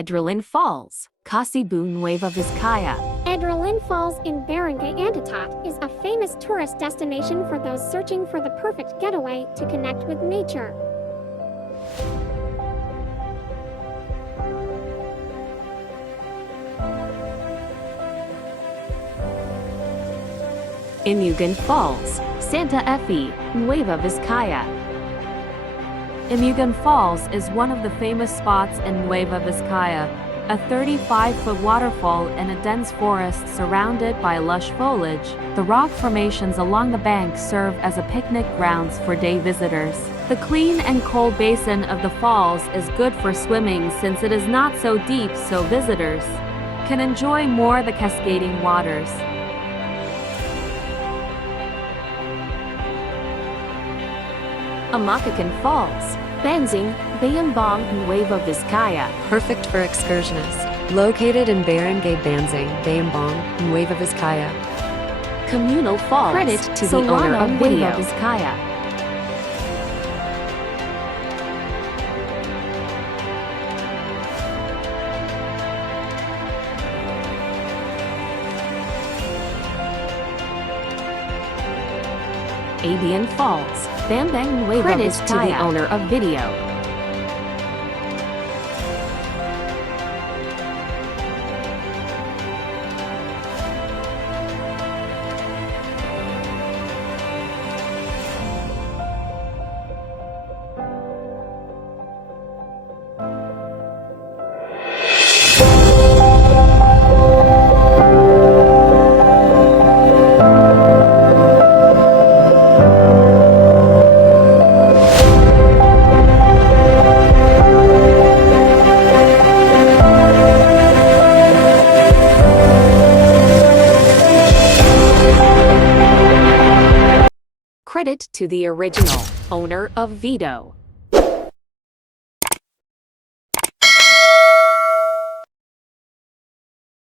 Edralin Falls, Kasibu, Nueva Vizcaya. Edralin Falls in Barangay Antitot is a famous tourist destination for those searching for the perfect getaway to connect with nature. Imugan Falls, Santa Fe, Nueva Vizcaya. Imugan Falls is one of the famous spots in Nueva Vizcaya, a 35-foot waterfall in a dense forest surrounded by lush foliage. The rock formations along the bank serve as a picnic grounds for day visitors. The clean and cold basin of the falls is good for swimming since it is not so deep, so visitors can enjoy more the cascading waters. Amococan Falls, Bambang, Bayombong, Nueva Vizcaya. Perfect for excursionists. Located in Barangay Bambang, Bayombong, Nueva Vizcaya. Communal Falls, Credit to the Solano, owner of video. Nueva Vizcaya. Abian Falls, Bambang, Nueva Credit Vizcaya. to the owner of video. Credit to the original owner of Vito.